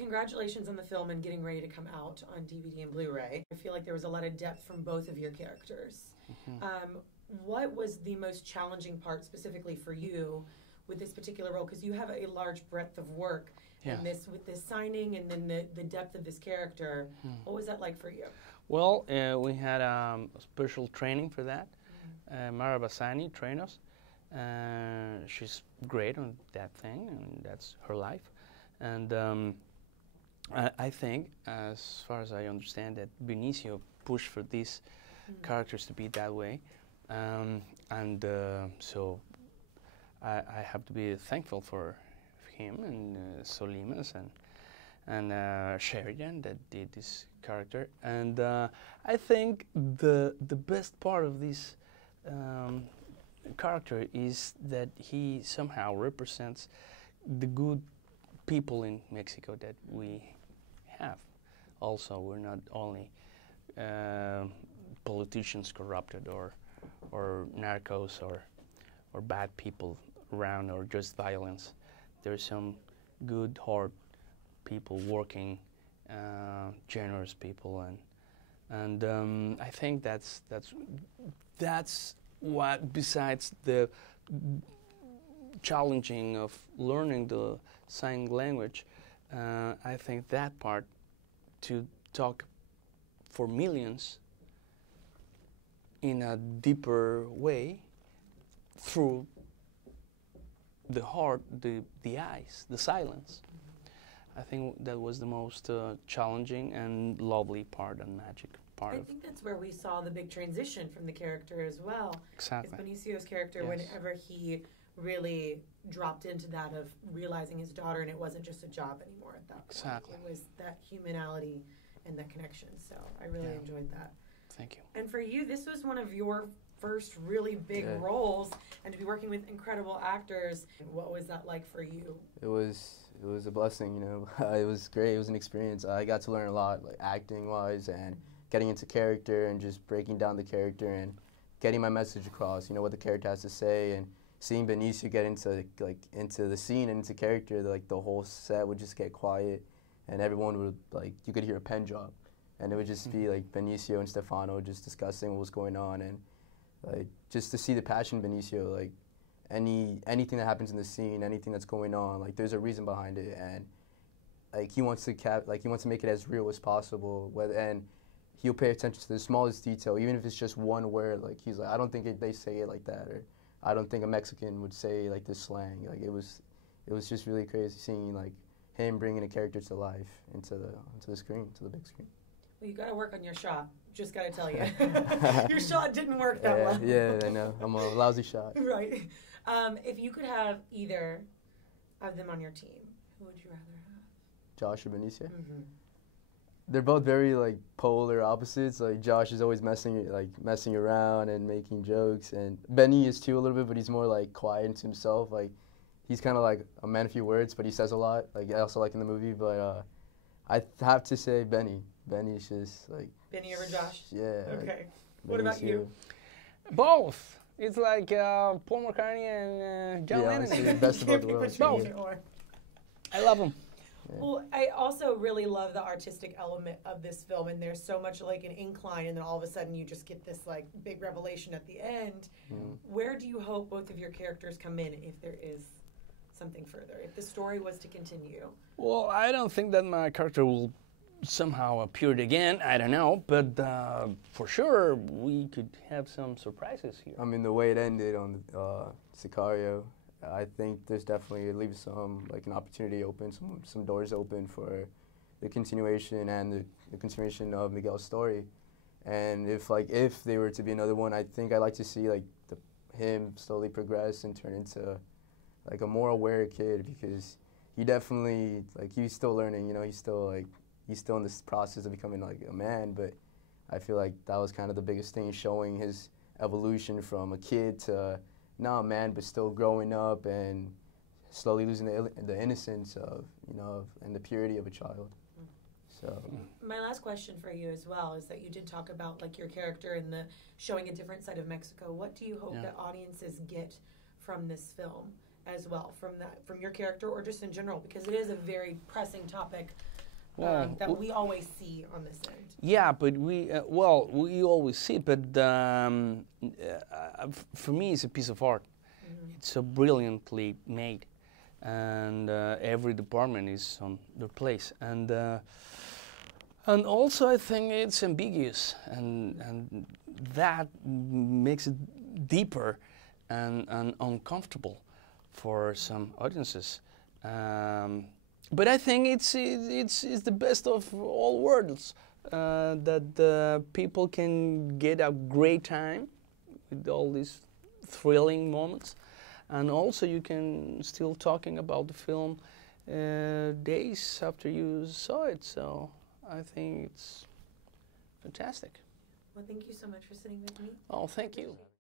Congratulations on the film and getting ready to come out on DVD and Blu-ray. I feel like there was a lot of depth from both of your characters. What was the most challenging part specifically for you with this particular role? Because you have a large breadth of work in this, with this signing and then the depth of this character. What was that like for you? Well, we had special training for that. Maria Menounos trained us. She's great on that thing, and that's her life. And I think, as far as I understand, that Benicio pushed for these characters to be that way. So I have to be thankful for him and Solimas and Sheridan that did this character. And I think the best part of this character is that he somehow represents the good people in Mexico that we have. Also, we're not only politicians corrupted or narcos or bad people around or just violence. There's some good heart people working, generous people, and I think that's what, besides the challenging of learning the sign language, I think that part, to talk for millions in a deeper way through the heart, the eyes, the silence. I think that was the most challenging and lovely part and magic part. I think that's where we saw the big transition from the character as well. Exactly. It's Benicio's character, whenever he really dropped into that of realizing his daughter, and it wasn't just a job anymore at that point. Exactly. It was that humanality and that connection. So I really enjoyed that. Thank you. And for you, this was one of your first really big roles, and to be working with incredible actors. What was that like for you? It was a blessing, you know. It was great. It was an experience. I got to learn a lot, like acting-wise, and getting into character and just breaking down the character and getting my message across. You know, what the character has to say, and seeing Benicio get into the scene and into character. The whole set would just get quiet, and everyone would you could hear a pen drop, and it would just be like Benicio and Stefano just discussing what was going on, and just to see the passion of Benicio, anything that happens in the scene, anything that's going on, there's a reason behind it, and he wants to make it as real as possible. And he'll pay attention to the smallest detail, even if it's just one word. He's like, I don't think they say it like that, or I don't think a Mexican would say this slang. It was just really crazy seeing him bringing a character to life into the screen, to the big screen. Well, you got to work on your shot. Just got to tell you, your shot didn't work that well. Yeah, I know. I'm a lousy shot. Right. If you could have either of them on your team, who would you rather have? Josh or Benicio? They're both very polar opposites. Josh is always messing around and making jokes, and Benny is too a little bit, but he's more quiet to himself. He's kind of a man of few words, but he says a lot. Also in the movie, but I have to say Benny. Benny's just Benny over Josh? Yeah. Okay. What about you? Both. It's like Paul McCartney and John Lennon. Honestly, best of both worlds. Both. I love them. Yeah. Well, I also really love the artistic element of this film, and there's so much an incline, and then all of a sudden you just get this big revelation at the end. Where do you hope both of your characters come in, if there is something further, if the story was to continue? Well, I don't think that my character will somehow appear again. I don't know, but for sure we could have some surprises here. I mean, the way it ended on Sicario, I think there's definitely, it leaves some an opportunity open, some doors open for the continuation and the continuation of Miguel's story. And if there were to be another one, I think I'd like to see him slowly progress and turn into a more aware kid, because he definitely he's still learning. You know, he's still in this process of becoming a man. But I feel that was kind of the biggest thing, showing his evolution from a kid to not a man, but still growing up and slowly losing the innocence of and the purity of a child. So my last question for you as well is that you did talk about your character and the showing a different side of Mexico. What do you hope that audiences get from this film as well from your character or just in general, because it is a very pressing topic that we always see on this end. Yeah, but we always see it, but for me it's a piece of art. It's so brilliantly made, and every department is on their place, and also I think it's ambiguous, and that makes it deeper and uncomfortable for some audiences. But I think it's the best of all worlds, that people can get a great time with all these thrilling moments, and also you can still talking about the film days after you saw it. So I think it's fantastic. Well, thank you so much for sitting with me. Oh, thank you.